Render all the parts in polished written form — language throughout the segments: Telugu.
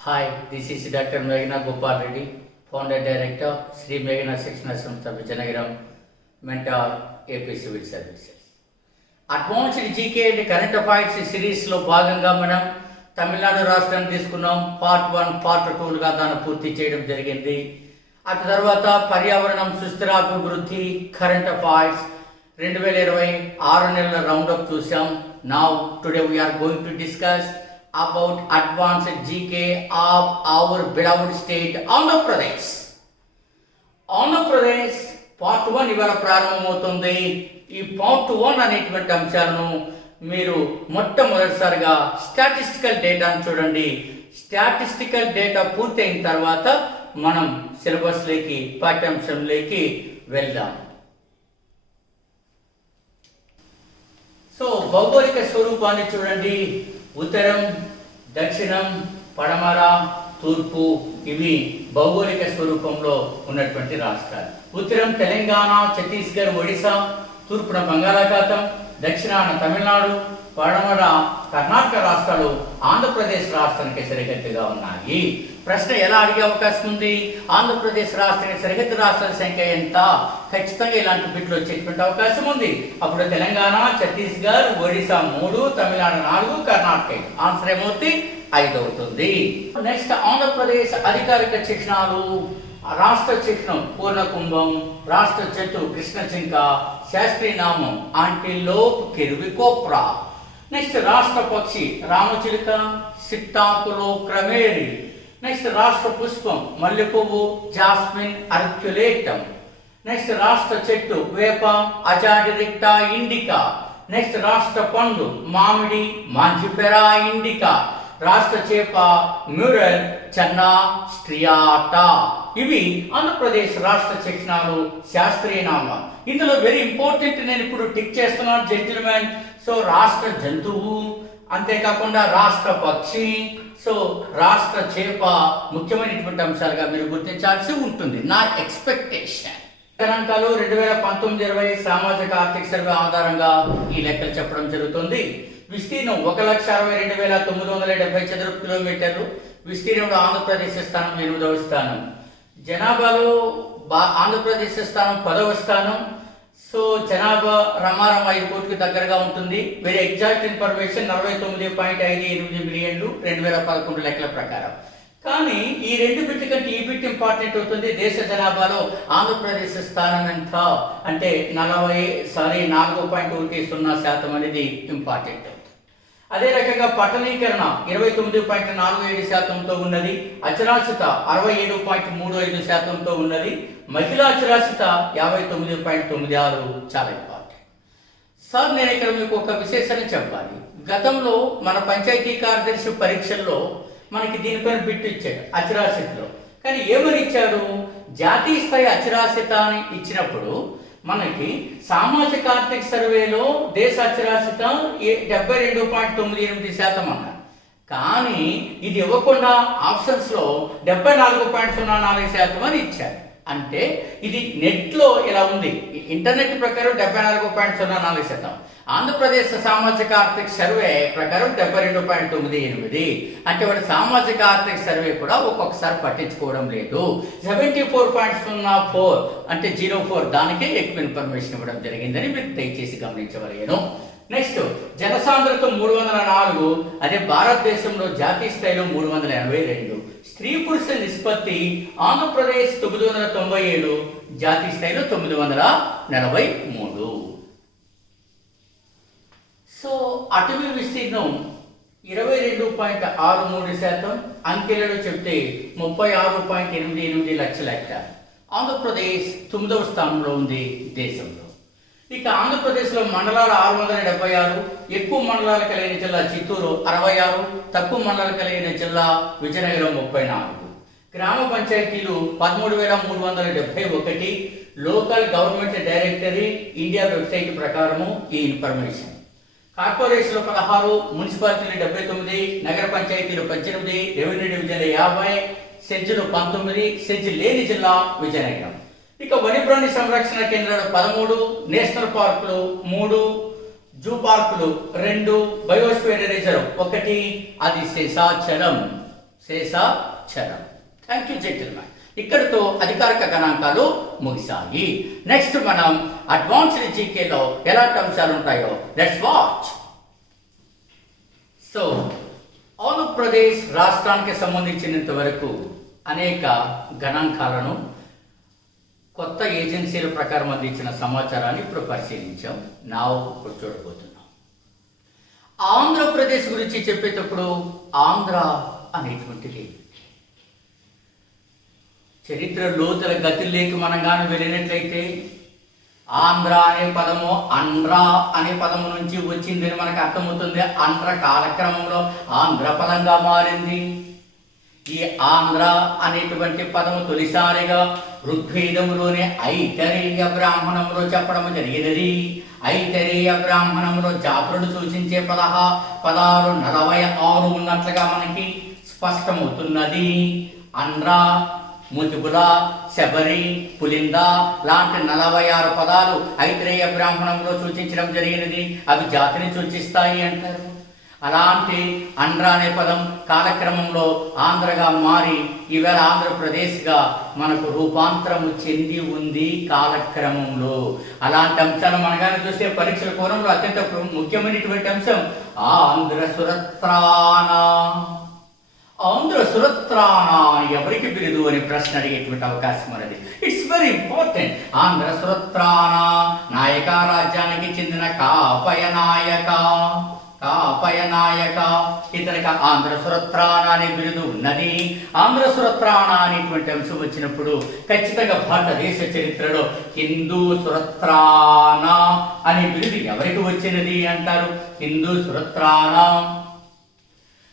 Hi, this is Dr. Meghna Gopal Reddy, Founder Director, Sri Meghna Shiksha Samstha Vijayanagaram, Mentor, AP Civil Services. Advanced GK and current affairs సిరీస్లో భాగంగా మనం తమిళనాడు రాష్ట్రాన్ని తీసుకున్నాం. పార్ట్ 1, పార్ట్ 2గా దాన్ని పూర్తి చేయడం జరిగింది. ఆ తర్వాత పర్యావరణం, సుస్థిరాభివృద్ధి, కరెంట్ అఫైర్స్ 2020 6 నెలల రౌండప్ చూసాం. Now today we're going to discuss about advanced GK of our beloved state Andhra Pradesh. Andhra Pradesh part 1 ఇవాళ ప్రారంభమవుతుంది. ఈ పార్ట్ 1 అనేటువంటి అంశాలను మీరు మొట్టమొదటిసారిగా స్టాటిస్టికల్ డేటాను చూడండి. స్టాటిస్టికల్ డేటా పూర్తి అయిన తర్వాత మనం సిలబస్లోకి, పాఠ్యాంశంలోకి వెళ్దాం. సో భౌగోళిక స్వరూపాన్ని చూడండి. ఉత్తరం, దక్షిణం, పడమర, తూర్పు ఇవి భౌగోళిక స్వరూపంలో ఉన్నటువంటి రాష్ట్రాలు. ఉత్తరం తెలంగాణ, ఛత్తీస్గఢ్, ఒడిశా, తూర్పున బంగాళాఖాతం, దక్షిణాన తమిళనాడు, పడమర కర్ణాటక రాష్ట్రాలు ఆంధ్రప్రదేశ్ రాష్ట్రానికి సరిహద్దుగా ఉన్నాయి. ప్రశ్న ఎలా అడిగే అవకాశం ఉంది? ఆంధ్రప్రదేశ్ రాష్ట్రానికి సరిహద్దు రాష్ట్రాల సంఖ్య ఎంత? ఖచ్చితంగా ఇలాంటి బిట్లు వచ్చేటువంటి అవకాశం ఉంది. అప్పుడు తెలంగాణ, ఛత్తీస్గఢ్, ఒడిశా 3, తమిళనాడు 4, కర్ణాటక 5. ఆన్సర్ ఏమవుతుంది? 5 అవుతుంది. నెక్స్ట్ ఆంధ్రప్రదేశ్ అధికారిక చిహ్నాలు. రాష్ట్ర చిహ్నం పూర్ణకుంభం, రాష్ట్ర చెట్టు కృష్ణ జింక, శాస్త్రీయ నామం ఆంటిలోప్ కిర్వికోప్రా. నెక్స్ట్ రాష్ట్ర పక్షి రామచిలుక, సిట్టాకులో క్రమేరి. నెక్స్ట్ రాష్ట్ర పుష్పం మల్లె పువ్వు, జాస్మిన్ అర్క్యులేటం. నెక్స్ట్ రాష్ట్ర చెట్టు వేప, అజాడిరిక్టా ఇండికా. నెక్స్ట్ రాష్ట్ర పండు మామిడి, మాంజిఫెరా ఇండికా. రాష్ట్ర చేప మ్యూరల్, చెన్నా స్ట్రియాటా. ఇవి ఆంధ్రప్రదేశ్ రాష్ట్ర చిహ్నాలు, శాస్త్రీయ నామం. ఇందులో వెరీ ఇంపార్టెంట్, నేను ఇప్పుడు టిక్ చేస్తున్నాను జెంటిల్మెన్. సో రాష్ట్ర జంతువు, అంతేకాకుండా రాష్ట్ర పక్షి, సో రాష్ట్ర చేప ముఖ్యమైనటువంటి అంశాలుగా మీరు గుర్తించాల్సి ఉంటుంది. నా ఎక్స్పెక్టేషన్. గణాంకాలు 2019-20 సామాజిక ఆర్థిక సర్వే ఆధారంగా ఈ లెక్కలు చెప్పడం జరుగుతుంది. విస్తీర్ణం 1,62,970 చదరపు కిలోమీటర్లు. విస్తీర్ణంలో ఆంధ్రప్రదేశ్ స్థానం 8వ స్థానం. జనాభాలో ఆంధ్రప్రదేశ్ స్థానం 10వ స్థానం. సో జనాభా రమారం 5 కోట్లకు దగ్గరగా ఉంటుంది. వెరీ ఎగ్జాక్ట్ ఇన్ఫర్మేషన్ 49.58 మిలియన్లు 2011 లెక్కల ప్రకారం. కానీ ఈ రెండు బిట్ కంటే ఈ బిట్ ఇంపార్టెంట్ అవుతుంది. దేశ జనాభాలో ఆంధ్రప్రదేశ్ స్థానం ఎంత అంటే 4.10% అనేది ఇంపార్టెంట్. అదే రకంగా పట్టణీకరణ 29.47%తో ఉన్నది. అక్షరాస్యత 67.35%తో ఉన్నది. మహిళా అక్షరాస్యత 59.96 చాలా ఇంపార్టెంట్. సార్ నేను ఇక్కడ మీకు ఒక విశేషాన్ని చెప్పాలి. గతంలో మన పంచాయతీ కార్యదర్శి పరీక్షల్లో మనకి దీనిపైన బిట్ ఇచ్చాడు అక్షరాస్యతలో. కానీ ఏమని ఇచ్చాడు? జాతీయ స్థాయి అక్షరాస్యత అని ఇచ్చినప్పుడు మనకి సామాజిక ఆర్థిక సర్వేలో దేశ అక్షరాస్యత 72.98% అన్నారు. కానీ ఇది ఇవ్వకుండా ఆప్షన్స్ లో 74.04% అని ఇచ్చారు. అంటే ఇది నెట్ లో ఇలా ఉంది. ఇంటర్నెట్ ప్రకారం 74.04%. ఆంధ్రప్రదేశ్ సామాజిక ఆర్థిక సర్వే ప్రకారం 72.98. అంటే వాడి సామాజిక ఆర్థిక సర్వే కూడా ఒక్కొక్కసారి పట్టించుకోవడం లేదు. 74.04 అంటే 04 దానికే ఎక్కువ ఇన్ఫర్మేషన్ ఇవ్వడం జరిగిందని మీరు దయచేసి గమనించవలేను. నెక్స్ట్ జనసాంద్రత 304. అదే భారతదేశంలో జాతీయ స్థాయిలో 382. స్త్రీ పురుష నిష్పత్తి ఆంధ్రప్రదేశ్ 997, జాతీయ స్థాయిలో 943. సో అటవీ విస్తీర్ణం 22.63%. అంకెలలో చెప్తే 36.88 లక్షల హెక్టార్. ఆంధ్రప్రదేశ్ 9వ స్థానంలో ఉంది దేశంలో. ఇక ఆంధ్రప్రదేశ్లో మండలాలు 676. ఎక్కువ మండలాలు కలిగిన జిల్లా చిత్తూరు 66, తక్కువ మండలాలు కలిగిన జిల్లా విజయనగరం 34. గ్రామ పంచాయతీలు 13,371. Local government directory India website ప్రకారము ఈ ఇన్ఫర్మేషన్. కార్పొరేషన్లు 16, మున్సిపాలిటీలు 79, నగర పంచాయతీలు 18, రెవెన్యూ డివిజన్లు 50, సెజ్లు 19, సెజ్ లేని జిల్లా విజయనగరం. ఇక వన్యప్రాణి సంరక్షణ కేంద్రాలు 13, నేషనల్ పార్కులు 3, జూ పార్కులు 2, బయోస్ఫియర్ రిజర్వ్ 1, అది Seshachalam. Seshachalam. Thank you gentlemen. ఇక్కడితో అధికారిక గణాంకాలు ముగిశాయి. నెక్స్ట్ మనం అడ్వాన్స్డ్ జీకేలో ఎలాంటి అంశాలు ఉంటాయో లెట్స్ వాచ్. సో ఆంధ్రప్రదేశ్ రాష్ట్రానికి సంబంధించినంత వరకు అనేక గణాంకాలను కొత్త ఏజెన్సీల ప్రకారం అందించిన సమాచారాన్ని ఇప్పుడు పరిశీలించాం. ఇప్పుడు చూడబోతున్నాం. ఆంధ్రప్రదేశ్ గురించి చెప్పేటప్పుడు ఆంధ్ర అనేటువంటిది చరిత్ర లోతుల గతిలోకి మనం కానీ వెళ్ళినట్లయితే ఆంధ్ర అనే పదము అంధ్ర అనే పదము నుంచి వచ్చిందని మనకు అర్థమవుతుంది. ఆంధ్ర కాలక్రమంలో ఆంధ్ర పదంగా మారింది. ఈ ఆంధ్ర అనేటువంటి పదము తొలిసారిగా ఋగ్వేదములోని ఐతరేయ బ్రాహ్మణంలో చెప్పడం జరిగినది. ఐతరేయ బ్రాహ్మణంలో జాతులను సూచించే పదాలు 46 ఉన్నట్లుగా మనకి స్పష్టమవుతున్నది. అంధ్ర, ముతుగుల, శబరి, పులింద లాంటి 46 పదాలు ఐతరేయ బ్రాహ్మణంలో సూచించడం జరిగినది. అవి జాతిని సూచిస్తాయి అంటారు. అలాంటి అంధ్ర అనే పదం కాలక్రమంలో ఆంధ్రగా మారి ఈవేళ ఆంధ్రప్రదేశ్గా మనకు రూపాంతరము చెంది ఉంది కాలక్రమంలో. అలాంటి అంశాలు మనగానే చూస్తే పరీక్షల కోణంలో అత్యంత ముఖ్యమైనటువంటి అంశం ఆంధ్ర సురత్రాణ. ఆంధ్ర సురత్రాణ ఎవరికి బిరుదు అని ప్రశ్న అడిగేటువంటి అవకాశం ఉన్నది. It's very important. ఆంధ్ర సురత్రాణ నాయక రాజ్యానికి చెందిన కాపయ నాయక ఇతనికి ఆంధ్ర సురత్రాణ అనే బిరుదు ఉన్నది. ఆంధ్ర సురత్రాణ అనేటువంటి అంశం వచ్చినప్పుడు ఖచ్చితంగా భారతదేశ చరిత్రలో హిందూ సురత్రాణ అనే బిరుదు ఎవరికి వచ్చినది అంటారు. హిందూ సురత్రాణ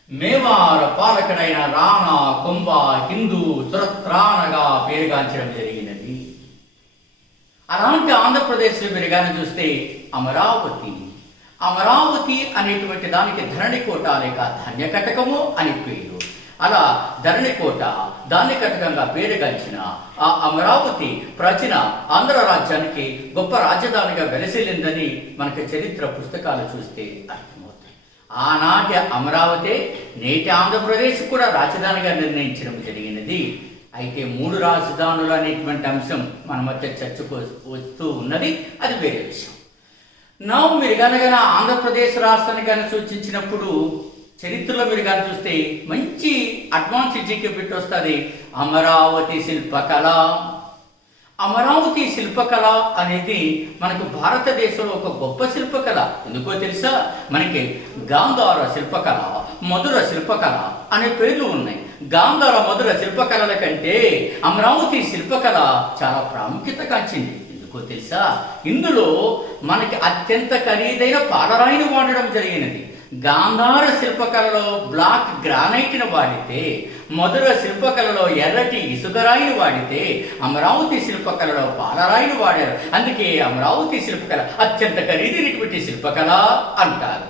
మేవార పాలకుడైన రాణా కుంభ హిందూ సురత్రాణగా పేరుగాంచడం జరిగినది. అలాంటి ఆంధ్రప్రదేశ్లో పెరిగానే చూస్తే అమరావతి అనేటువంటి దానికి ధరణికోట లేక ధాన్యకటకము అని పేరు. అలా ధరణికోట ధాన్యకటకంగా పేరుగాంచిన ఆ అమరావతి ప్రాచీన ఆంధ్ర రాజ్యానికి గొప్ప రాజధానిగా వెలసిల్లిందని మనకి చరిత్ర పుస్తకాలు చూస్తే అర్థమవుతాయి. ఆనాటి అమరావతి నేటి ఆంధ్రప్రదేశ్ కూడా రాజధానిగా నిర్ణయించడం జరిగినది. అయితే 3 రాజధానులు అనేటువంటి అంశం మన మధ్య చర్చకు వస్తూ ఉన్నది. అది వేరే విషయం. మీరు కనుక ఆంధ్రప్రదేశ్ రాష్ట్రాన్ని కనుక సూచించినప్పుడు చరిత్రలో మీరు కనుక చూస్తే మంచి అడ్వాన్స్ జీకే పెట్టి వస్తుంది. అమరావతి శిల్పకళ. అమరావతి శిల్పకళ అనేది మనకు భారతదేశంలో ఒక గొప్ప శిల్పకళ. ఎందుకో తెలుసా? మనకి గాంధార శిల్పకళ, మధుర శిల్పకళ అనే పేర్లు ఉన్నాయి. గాంధార మధుర శిల్పకళల కంటే అమరావతి శిల్పకళ చాలా ప్రాముఖ్యత కాంచింది. తెలుసా? ఇందులో మనకి అత్యంత ఖరీదైన పాలరాయిని వాడడం జరిగినది. గాంధార శిల్పకళలో బ్లాక్ గ్రానైట్ను వాడితే, మధుర శిల్పకళలో ఎర్రటి ఇసుకరాయిని వాడితే, అమరావతి శిల్పకళలో పాలరాయిని వాడారు. అందుకే అమరావతి శిల్పకళ అత్యంత ఖరీదైనటువంటి శిల్పకళ అంటారు.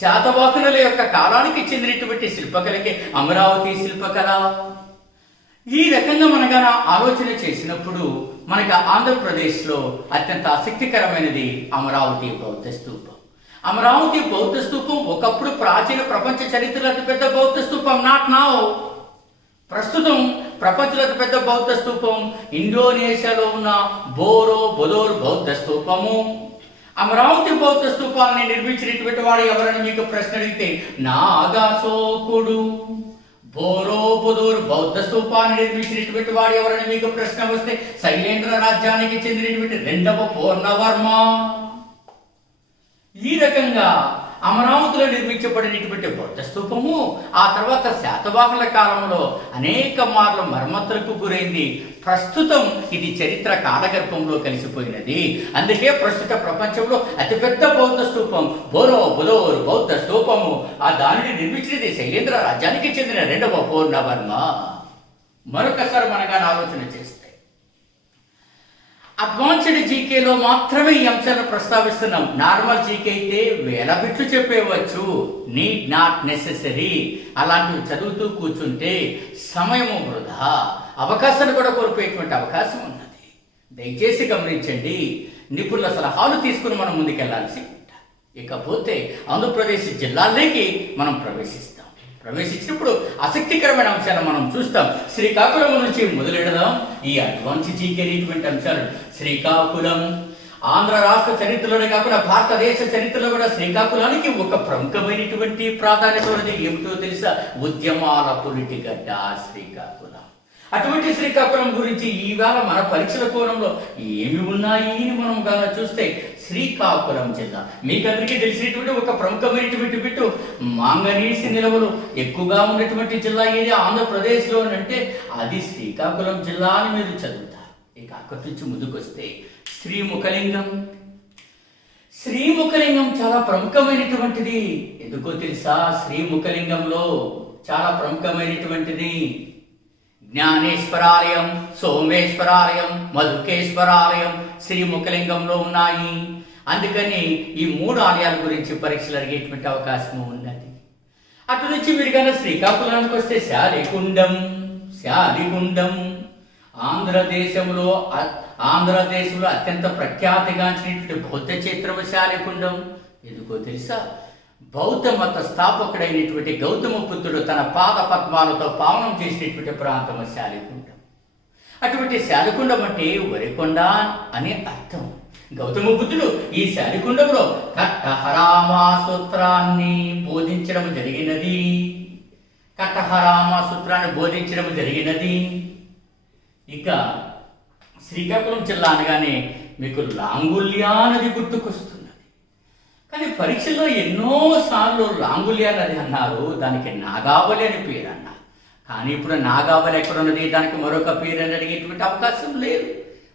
శాతవాహనుల యొక్క కాలానికి చెందినటువంటి శిల్పకళకి అమరావతి శిల్పకళ. ఈ రకంగా మనగా ఆలోచన చేసినప్పుడు మనకి ఆంధ్రప్రదేశ్లో అత్యంత ఆసక్తికరమైనది అమరావతి బౌద్ధ స్తూపం. అమరావతి బౌద్ధ స్తూపం ఒకప్పుడు ప్రాచీన ప్రపంచ చరిత్రలో అతిపెద్ద బౌద్ధ స్తూపం. Not now. ప్రస్తుతం ప్రపంచంలో అతిపెద్ద బౌద్ధ స్తూపం ఇండోనేషియాలో ఉన్న బొదోర్ బౌద్ధ స్తూపము. అమరావతి బౌద్ధ స్తూపాన్ని నిర్మించినటువంటి వాడు ఎవరని మీకు ప్రశ్న అడిగితే నాగాశోకుడు. బొదోర్ బౌద్ధ స్తూపాన్ని నిర్మించినటువంటి వాడు ఎవరని మీకు ప్రశ్న వస్తే శైలేంద్ర రాజ్యానికి చెందినటువంటి 2వ పూర్ణవర్మ. ఈ రకంగా అమరావతిలో నిర్మించబడినటువంటి బౌద్ధ స్తూపము ఆ తర్వాత శాతవాహనుల కాలంలో అనేక మార్లు మరమ్మతులకు గురైంది. ప్రస్తుతం ఇది చరిత్ర కాలగర్భంలో కలిసిపోయినది. అందుకే ప్రస్తుత ప్రపంచంలో అతిపెద్ద బౌద్ధ స్తూపం బొదోర్ బౌద్ధ స్తూపము. ఆ దానిని నిర్మించినది శైలేంద్ర రాజ్యానికి చెందిన 2వ పూర్ణవర్మ. మరొకసారి మనగా ఆలోచన చేస్తే అడ్వాన్స్డ్ జీకేలో మాత్రమే ఈ అంశాలను ప్రస్తావిస్తున్నాం. నార్మల్ జీకే అయితే వేల బిట్లు చెప్పేవచ్చు. Need not necessary. అలాంటివి చదువుతూ కూర్చుంటే సమయము వృధా, అవకాశాన్ని కూడా కోల్పోయేటువంటి అవకాశం ఉన్నది. దయచేసి గమనించండి. నిపుణుల సలహాలు తీసుకుని మనం ముందుకెళ్లాల్సి ఉంటాయి. ఇకపోతే ఆంధ్రప్రదేశ్ జిల్లాల్లోకి మనం ప్రవేశిస్తాం. ప్రవేశించినప్పుడు ఆసక్తికరమైన అంశాలను మనం చూస్తాం. శ్రీకాకుళం నుంచి మొదలెడదాం ఈ అడ్వాన్స్ జీకే అనేటువంటి అంశాలు. శ్రీకాకుళం ఆంధ్ర రాష్ట్ర చరిత్రలోనే కాకుండా భారతదేశ చరిత్రలో కూడా శ్రీకాకుళానికి ఒక ప్రముఖమైనటువంటి ప్రాధాన్యత ఉన్నది. ఏమిటో తెలుసా? ఉద్యమాల పురిటిగడ్డ శ్రీకాకుళం. అటువంటి శ్రీకాకుళం గురించి ఈవేళ మన పరీక్షల కోణంలో ఏమి ఉన్నాయి అని మనం గాన చూస్తే శ్రీకాకుళం జిల్లా మీకు అందరికీ తెలిసినటువంటి ఒక ప్రముఖమైనటువంటి బిట్టు. మాంగనీసి నిల్వలు ఎక్కువగా ఉన్నటువంటి జిల్లా ఏది ఆంధ్రప్రదేశ్లో అంటే అది శ్రీకాకుళం జిల్లా అని మీరు చదువుతారు. ఇక అక్కడి నుంచి ముందుకొస్తే శ్రీముఖలింగం. శ్రీముఖలింగం చాలా ప్రముఖమైనటువంటిది. ఎందుకో తెలుసా? శ్రీముఖలింగంలో చాలా ప్రముఖమైనటువంటిది జ్ఞానేశ్వరాలయం, సోమేశ్వరాలయం, మధుకేశ్వరాలయం శ్రీముఖలింగంలో ఉన్నాయి. అందుకని ఈ 3 ఆలయాల గురించి పరీక్షలు అడిగేటువంటి అవకాశం ఉన్నది. అటు నుంచి మీరు కన్నా శ్రీకాకుళానికి వస్తే శాలిగుండం. శాలిగుండం ఆంధ్రదేశంలో అత్యంత ప్రఖ్యాతిగాంచినటువంటి బౌద్ధ క్షేత్రము శాలిగుండం. ఎందుకో తెలుసా? బౌద్ధ మత స్థాపకుడైనటువంటి గౌతమ పుత్రుడు తన పాద పద్మాలతో పావనం చేసినటువంటి ప్రాంతము శాలిగుండం. అటువంటి శాలిగుండం అంటే వరికొండ అని అర్థం. గౌతమ బుద్ధుడు ఈ శాలిగుండంలో కట్టహరామా సూత్రాన్ని బోధించడం జరిగినది. కట్టహరామా సూత్రాన్ని బోధించడం జరిగినది. ఇక శ్రీకాకుళం జిల్లా అనగానే మీకు లాంగుల్యా నది గుర్తుకొస్తున్నది. కానీ పరీక్షల్లో ఎన్నోసార్లు లాంగుల్యా నది అన్నారు, దానికి నాగావళి అని పేరు అన్నారు. కానీ ఇప్పుడు నాగావళి ఎక్కడున్నది, దానికి మరొక పేరు అని అడిగేటువంటి అవకాశం లేదు.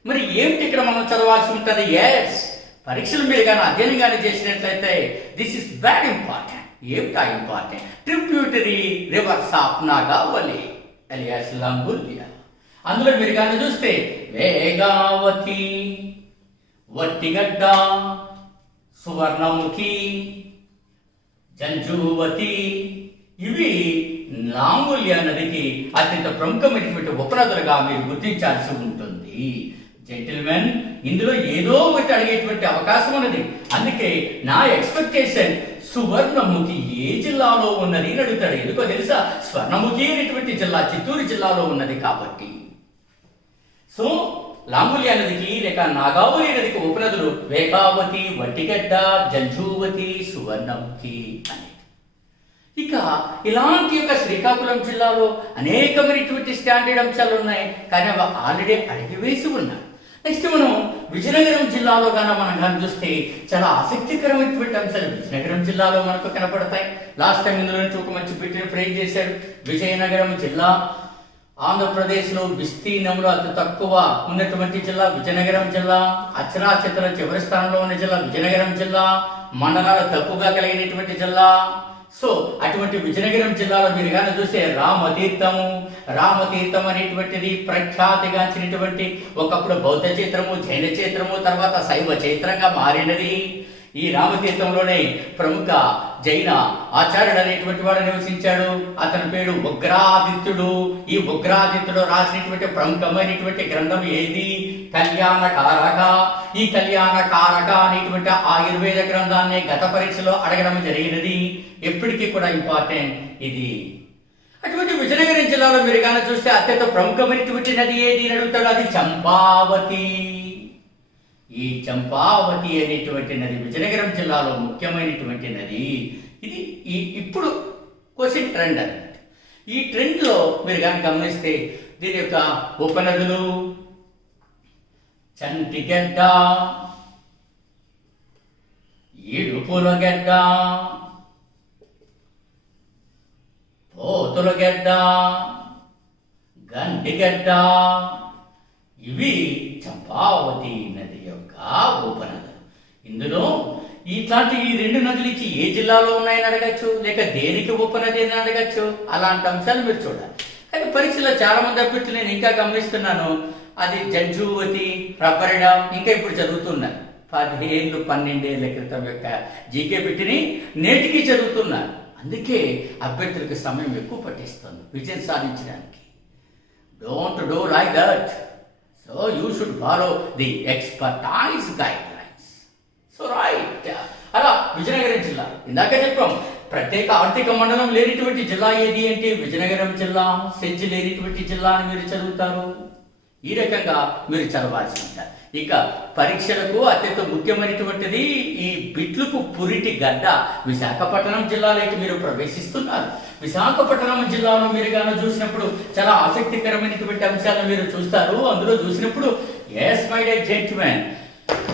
మరి ఏమిటి ఇక్కడ మనం చదవాల్సి ఉంటుంది? ఎస్, పరీక్షలు మీరు కానీ అధ్యయనం కానీ చేసినట్లయితే దిస్ ఇస్ వెరీ ఇంపార్టెంట్. ఏమిటా important? Tributary rivers of Nagavali alias Langulya. అందులో మీరు కానీ చూస్తే వేగావతి, వట్టిగడ్డ, సువర్ణముఖి, జంజూవతి ఇవి లాంగుల్యా నదికి అత్యంత ప్రముఖమైనటువంటి ఉపనదులుగా మీరు గుర్తించాల్సి ఉంటుంది. జెంటిల్మెన్, ఇందులో ఏదో ఒకటి అడిగేటువంటి అవకాశం ఉన్నది. అందుకే నా ఎక్స్పెక్టేషన్ సువర్ణముఖి ఏ జిల్లాలో ఉన్నది అని అడుగుతాడు. ఎందుకో తెలుసా? స్వర్ణముఖి అనేటువంటి జిల్లా చిత్తూరు జిల్లాలో ఉన్నది కాబట్టి. సో లాంగుల్యా నదికి లేక నాగావళి నదికి ఉపనదులు వేగావతి, వట్టిగడ్డ, జంజూవతి, సువర్ణముఖి అని. ఇక ఇలాంటి యొక్క శ్రీకాకుళం జిల్లాలో అనేకమైనటువంటి స్టాండర్డ్ అంశాలు ఉన్నాయి, కానీ అవి ఆల్రెడీ అడిగివేసి ఉన్నాయి. నెక్స్ట్ మనం విజయనగరం జిల్లాలో మనం కానీ చూస్తే చాలా ఆసక్తికరమైనటువంటి అంశాలు విజయనగరం జిల్లాలో మనకు కనపడతాయి. లాస్ట్ టైం ఇందులో నుంచి ఒక మంచి బిట్ని ఫ్రేమ్ చేశాడు. విజయనగరం జిల్లా ఆంధ్రప్రదేశ్లో విస్తీర్ణంలో అతి తక్కువ ఉన్నటువంటి జిల్లా విజయనగరం జిల్లా. అక్షరాస్యతల చివరి స్థానంలో ఉన్న జిల్లా విజయనగరం జిల్లా. మండలాలు తక్కువగా కలిగినటువంటి జిల్లా. సో అటువంటి విజయనగరం జిల్లాలో మీరు కానీ చూస్తే రామతీర్థం అనేటువంటిది ప్రఖ్యాతిగాంచినటువంటి ఒకప్పుడు బౌద్ధ క్షేత్రము, జైన క్షేత్రము, తర్వాత శైవ క్షేత్రంగా మారినది. ఈ రామతీర్థంలోనే ప్రముఖ జైన ఆచార్యుడు అనేటువంటి వాడు నివసించాడు. అతని పేరు ఉగ్రాదిత్యుడు. ఈ ఉగ్రాదిత్యుడు రాసినటువంటి ప్రముఖమైనటువంటి గ్రంథం ఏది? కళ్యాణకారక. ఈ కళ్యాణకారక అనేటువంటి ఆయుర్వేద గ్రంథాన్ని గత పరీక్షలో అడగడం జరిగినది. ఎప్పటికీ కూడా ఇంపార్టెంట్ ఇది. అటువంటి విజయనగరం జిల్లాలో మీరు కానీ చూస్తే అత్యంత ప్రముఖమైనటువంటి నది ఏది అని అడుగుతాడు. అది చంపావతి. ఈ చంపావతి అనేటువంటి నది విజయనగరం జిల్లాలో ముఖ్యమైనటువంటి నది. ఇది ఇప్పుడు క్వశ్చన్ ట్రెండ్ అన్నమాట. ఈ ట్రెండ్లో మీరు కానీ గమనిస్తే దీని యొక్క ఉపనదులు చంటిగడ్డ, ఇడుపులగడ్డ, పోతులగడ్డ, గండిగడ్డ ఇవి చంపావతి నది యొక్క ఉపనదులు. ఇందులో ఇట్లాంటి ఈ 2 నదులు ఇచ్చి ఏ జిల్లాలో ఉన్నాయని అడగచ్చు, లేక దేనికి ఉపనది అని అడగచ్చు. అలాంటి అంశాలు మీరు చూడాలి. కానీ పరీక్షలో చాలా మంది అభ్యర్థులు నేను ఇంకా గమనిస్తున్నాను, అది జంజూవతి, రబ్బర్ డ్యామ్ ఇంకా ఇప్పుడు చదువుతున్నారు. 10 ఏళ్ళు 12 ఏళ్ల క్రితం యొక్క జీకే బిట్ని నేటికి చదువుతున్నారు. అందుకే అభ్యర్థులకు సమయం ఎక్కువ పట్టిస్తుంది విజయం సాధించడానికి. Don't do like that. So you should follow the expertise guidelines. So right. అలా విజయనగరం జిల్లా ఇందాక చెప్పాం ప్రత్యేక ఆర్థిక మండలం లేనిటువంటి జిల్లా ఏది అంటే విజయనగరం జిల్లా. సెజ్ లేనిటువంటి జిల్లా అని మీరు చదువుతారు. ఈ రకంగా మీరు చదవాల్సి ఉంటారు. ఇక పరీక్షలకు అత్యంత ముఖ్యమైనటువంటిది ఈ బిట్లకు పురిటి గడ్డ విశాఖపట్నం జిల్లాలోకి మీరు ప్రవేశిస్తున్నారు. విశాఖపట్నం జిల్లాలో మీరు గాను చూసినప్పుడు చాలా ఆసక్తికరమైనటువంటి అంశాలను మీరు చూస్తారు. అందులో చూసినప్పుడు ఎస్ మై డియర్ జెంటిల్మెన్,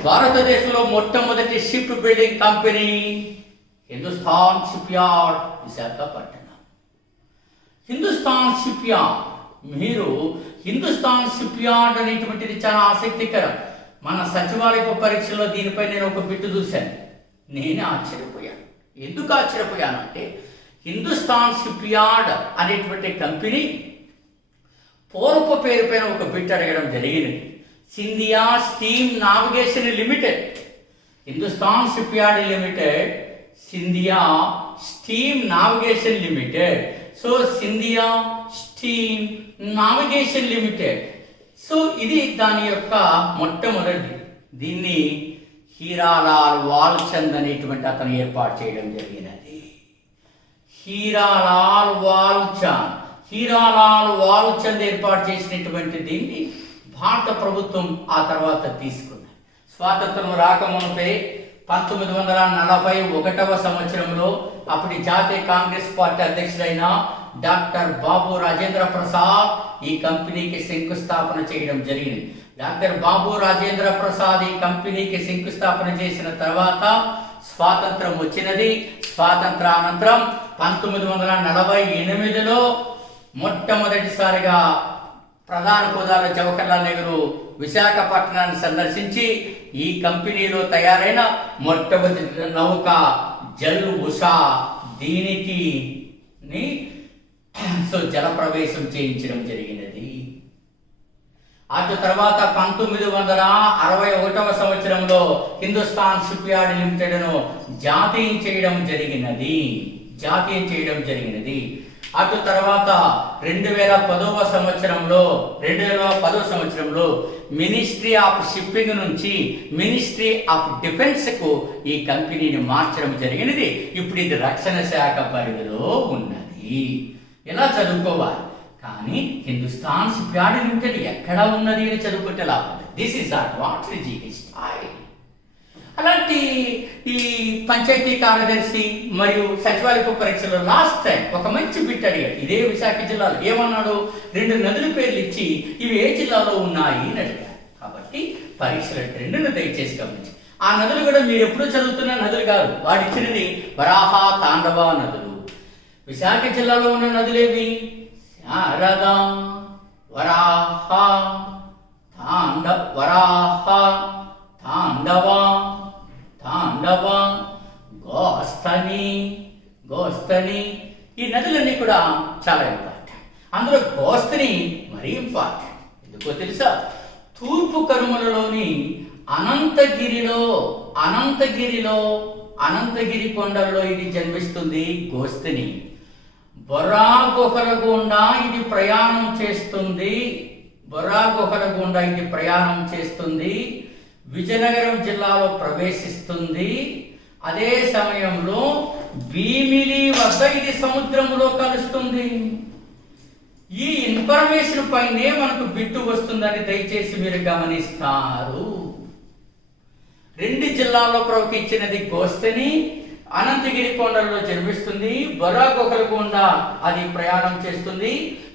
భారతదేశంలో మొట్టమొదటి ship building company Hindustan ship yard Visakhapatnam. Hindustan ship yard, మీరు హిందుస్థాన్ షిప్ యార్డ్ అనేటువంటిది చాలా ఆసక్తికరం. మన సచివాలయపు పరీక్షలో దీనిపై నేను ఒక బిట్టు చూశాను. నేనే ఆశ్చర్యపోయాను. ఎందుకు ఆశ్చర్యపోయాను అంటే హిందుస్థాన్ షిప్ యార్డ్ అనేటువంటి కంపెనీ పూర్వపు పేరు పైన ఒక బిట్ అడగడం జరిగినది. Scindia steam navigation limited. Hindustan ship yard limited, Scindia steam navigation limited. So Scindia steam navigation limited. So ఇది దాని యొక్క మొట్టమొదటి. దీన్ని హీరాలాల్ వాల్చంద్ అనేటువంటి అతను ఏర్పాటు చేయడం జరిగినది. హీరాలాల్ వాల్చంద్ ఏర్పాటు చేసినటువంటి దీన్ని భారత ప్రభుత్వం ఆ తర్వాత తీసుకుంది. స్వాతంత్రం రాకమునిపై 1941వ సంవత్సరంలో అప్పటి జాతీయ కాంగ్రెస్ పార్టీ అధ్యక్షుడైన డాక్టర్ బాబు రాజేంద్ర ప్రసాద్ ఈ కంపెనీకి శంకుస్థాపన చేయడం జరిగింది. డాక్టర్ బాబు రాజేంద్ర ప్రసాద్ ఈ కంపెనీకి శంకుస్థాపన చేసిన తర్వాత స్వాతంత్రం వచ్చినది. స్వాతంత్రానంతరం 1948లో మొట్టమొదటిసారిగా ప్రధాన హోదాలో జవహర్లాల్ నెహ్రూ విశాఖపట్నాన్ని సందర్శించి ఈ కంపెనీలో తయారైన మొట్టమొదటి నౌక జల్ ఉషా దీనికి జలప్రవేశం చేయించడం జరిగినది. అటు తర్వాత 1961వ సంవత్సరంలో హిందుస్థాన్ షిప్ యార్డ్ లిమిటెడ్ ను జాతీయం చేయడం జరిగినది. అటు తర్వాత 2010వ సంవత్సరంలో మినిస్ట్రీ ఆఫ్ షిప్పింగ్ నుంచి మినిస్ట్రీ ఆఫ్ డిఫెన్స్ కు ఈ కంపెనీని మార్చడం జరిగినది. ఇప్పుడు ఇది రక్షణ శాఖ పరిధిలో ఉన్నది. ఇలా చదువుకోవాలి. కానీ హిందుస్థాన్ షిప్ యార్డ్ లిమిటెడ్ ఎక్కడ ఉన్నది అని చదువుకుంటే లాభం. This is advanced GK style. అలాంటి ఈ పంచాయతీ కార్యదర్శి మరియు సచివాలయపు పరీక్షలో లాస్ట్ టైం ఒక మంచి బిట్ అడిగాడు. ఇదే విశాఖ జిల్లాలో ఏమన్నాడు? 2 నదుల పేర్లు ఇచ్చి ఇవి ఏ జిల్లాలో ఉన్నాయి అని అడిగాడు. కాబట్టి పరీక్షల ట్రెండ్ను దయచేసి గమనించి, ఆ నదులు కూడా మీరు ఎప్పుడూ చదువుతున్న నదులు కాదు. వాడు ఇచ్చినది వరాహ, తాండవ నదులు. విశాఖ జిల్లాలో ఉన్న నదులేవి? శారద, వరాహ, తాండవ, గోస్తని. ఈ నదులన్నీ కూడా చాలా ఇంపార్టెంట్. అందులో గోస్తని మరీ ఇంపార్టెంట్. ఎందుకో తెలుసా? తూర్పు కనుమలలోని అనంతగిరి కొండల్లో ఇది జన్మిస్తుంది గోస్తని. బొర్రా గుహల గుండా ఇది ప్రయాణం చేస్తుంది. విజయనగరం జిల్లాలో ప్రవేశిస్తుంది. అదే సమయంలో భీమిలి వద్ద ఇది సముద్రంలో కలుస్తుంది. ఈ ఇన్ఫర్మేషన్ పైనే మనకు బిట్టు వస్తుందని దయచేసి మీరు గమనిస్తారు. 2 జిల్లాల్లో ప్రవహించినది గోస్తని, అనంతగిరి కొండల్లో జన్మిస్తుంది. బొర్రా గుహల గుండా అది ప్రయాణం చేస్తుంది.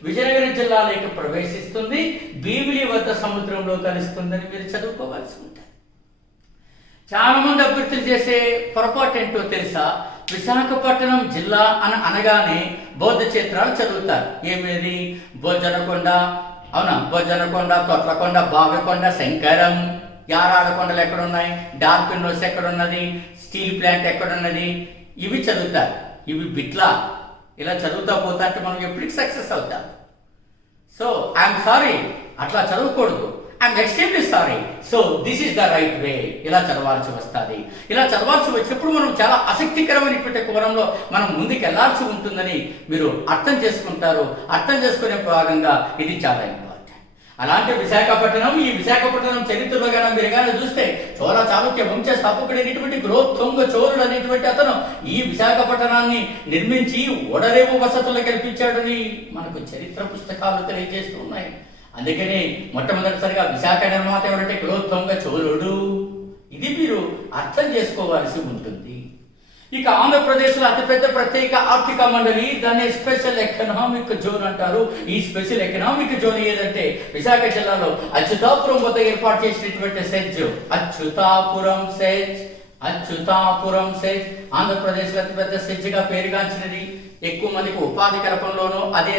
విజయనగరం జిల్లాలోకి ప్రవేశిస్తుంది. భీమిలి వద్ద సముద్రంలో కలుస్తుందని మీరు చదువుకోవాల్సి ఉంటుంది. చాలా మంది అభ్యర్థులు చేసే పొరపాటు ఏంటో తెలుసా? విశాఖపట్నం జిల్లా అనగానే బౌద్ధ క్షేత్రాలు చదువుతారు. ఏమేది? బొజ్జనకొండ, అవునా? బొజ్జనకొండ, తొట్లకొండ, బావికొండ, శంకరం, యారాడకొండలు ఎక్కడున్నాయి, డాల్ఫిన్ రోస్ ఎక్కడున్నది, స్టీల్ ప్లాంట్ ఎక్కడున్నది, ఇవి చదువుతారు. ఇవి బిట్లా. ఇలా చదువుతా పోతా అంటే మనం ఎప్పటికి సక్సెస్ అవుతాం. సో ఐఎమ్ సారీ, అట్లా చదవకూడదు. I'm extremely sorry. So this is the right way. ఇలా చదవాల్సి వస్తుంది. ఇలా చదవాల్సి వచ్చినప్పుడు మనం చాలా ఆసక్తికరమైనటువంటి కోణంలో మనం ముందుకు వెళ్లాల్సి ఉంటుందని మీరు అర్థం చేసుకుంటారు. అర్థం చేసుకునే భాగంగా ఇది చాలా ఇంపార్టెంట్. అలాంటి విశాఖపట్నం, ఈ విశాఖపట్నం చరిత్రలో కనుక మీరు కానీ చూస్తే చోళ చాళుక్య వంశ స్థాపకుడైనటువంటి గ్రోత్తుంగ చోళుడు అనేటువంటి అతను ఈ విశాఖపట్నాన్ని నిర్మించి ఓడరేవు వసతులు కల్పించాడని మనకు చరిత్ర పుస్తకాలు తెలియజేస్తూ ఉన్నాయి. అందుకని మొట్టమొదటిసారిగా విశాఖ నిర్మాత ఎవరంటే గ్రోత్తుంగ చోళుడు. ఇది మీరు అర్థం చేసుకోవాల్సి ఉంటుంది. ఇక ఆంధ్రప్రదేశ్లో అతిపెద్ద ప్రత్యేక ఆర్థిక మండలి, దాన్ని స్పెషల్ ఎకనామిక్ జోన్ అంటారు. ఈ స్పెషల్ ఎకనామిక్ జోన్ ఏదంటే విశాఖ జిల్లాలో అచ్యుతాపురం వద్ద ఏర్పాటు చేసినటువంటి సెజ్, అచ్యుతాపురం సెజ్ ఆంధ్రప్రదేశ్ లో అతిపెద్ద సెజ్గా పేరుగాంచినది. ఎక్కువ మందికి ఉపాధి కల్పనలోనూ అది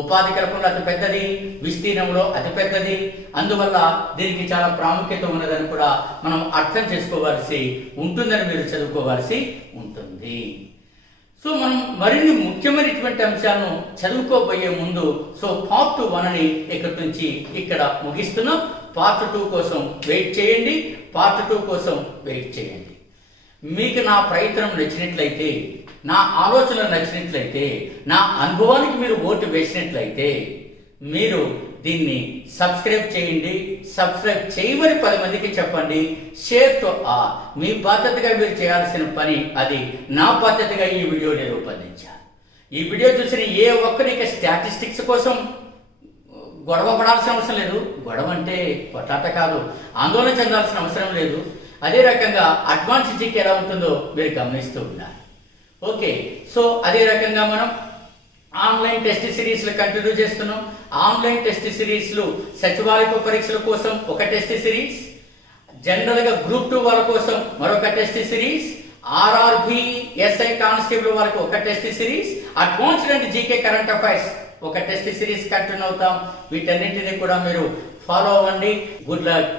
ఉపాధి కల్పనలో అతి పెద్దది, విస్తీర్ణంలో అతి పెద్దది. అందువల్ల దీనికి చాలా ప్రాముఖ్యత ఉన్నదని కూడా మనం అర్థం చేసుకోవాల్సి ఉంటుందని మీరు చదువుకోవాల్సి ఉంటుంది. సో మనం మరిన్ని ముఖ్యమైనటువంటి అంశాలను చదువుకోబోయే ముందు పార్ట్ 1ని ఇక్కడి నుంచి ఇక్కడ ముగిస్తున్నాం. పార్ట్ 2 కోసం వెయిట్ చేయండి. మీకు నా ప్రయత్నం నచ్చినట్లయితే, నా ఆలోచన నచ్చినట్లయితే, నా అనుభవానికి మీరు ఓటు వేసినట్లయితే మీరు దీన్ని సబ్స్క్రైబ్ చేయండి. సబ్స్క్రైబ్ చేయమని 10 మందికి చెప్పండి. Share to all. మీ బాధ్యతగా మీరు చేయాల్సిన పని అది. నా బాధ్యతగా ఈ వీడియోని రూపొందించాను. ఈ వీడియో చూసిన ఏ ఒక్కరికి స్టాటిస్టిక్స్ కోసం గొడవ పడాల్సిన అవసరం లేదు. గొడవ అంటే కొట్లాట కాదు. ఆందోళన చెందాల్సిన అవసరం లేదు. అదే రకంగా అడ్వాన్స్ జీకే ఎలా ఉంటుందో మీరు గమనిస్తూ ఉన్నారు. ఓకే, అదే రకంగా మనం ఆన్లైన్ టెస్ట్ సిరీస్లు కంటిన్యూ చేస్తున్నాం. ఆన్లైన్ టెస్ట్ సిరీస్లు సచివాలయ పరీక్షల కోసం ఒక టెస్ట్ సిరీస్, జనరల్ గా గ్రూప్ 2 వాళ్ళ కోసం మరొక test series, RRB SI constable వాళ్ళకి ఒక test series, advanced and GK current affairs ఒక టెస్ట్ సిరీస్ కంటిన్యూ అవుతాం. వీటన్నింటినీ కూడా మీరు ఫాలో అవ్వండి. Good luck.